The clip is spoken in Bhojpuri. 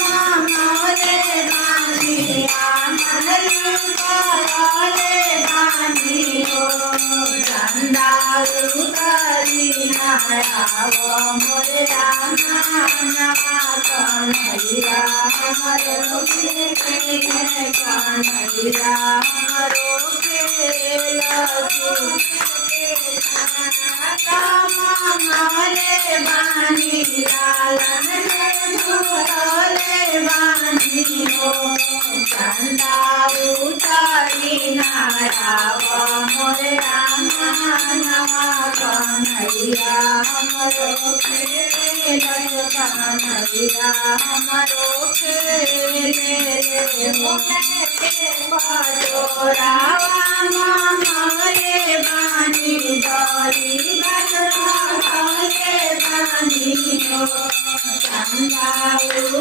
मोरे बानिया मनली पाले बानियो चंदा उतरी नायावो मोरे रामा नमा कन्हैया हमरो कन्हैया हमरो मोरे बानी लालन झूले बानियो चंदा उतारी नायावो मोरे रामा नमा कन्हैया हमरो कन्हैया हमरो पटोरावा मोरे बानी दरी बसरा मोरे बानियो चंदा